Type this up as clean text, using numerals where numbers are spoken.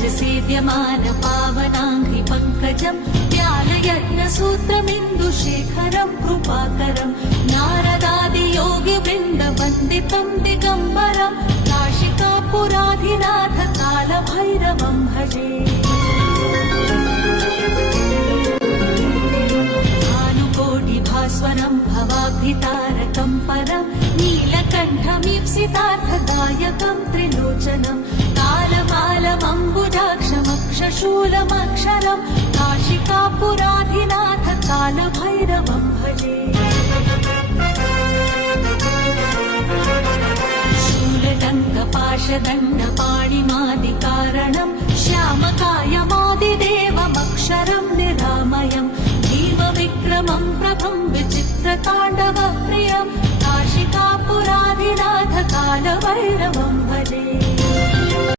सेव्यमान पावनाङ्घ्रि पङ्कजम् व्यालयज्ञसूत्रमिन्दुशेखरम् कृपाकरम् नारदादियोगिवृन्दवन्दितम् दिगम्बरम् काशिकापुराधिनाथ कालभैरवम् भजे भानुकोटिभास्वरम् भवाब्धितारकम् परम् नीलकण्ठमीप्सितार्थदायकम् त्रिलोचनम् कालमालमम्बुजाक्षमक्षशूलमक्षरम् काशिकापुराधिनाथ कालभैरवम् भजे शूलदण्डपाशदण्डपाणिमादिकारणम् श्यामकायमादिदेवमक्षरम् निरामयम् भीमविक्रमम् प्रभम् विचित्रताण्डवप्रियम् काशिकापुराधिनाथ कालभैरवम्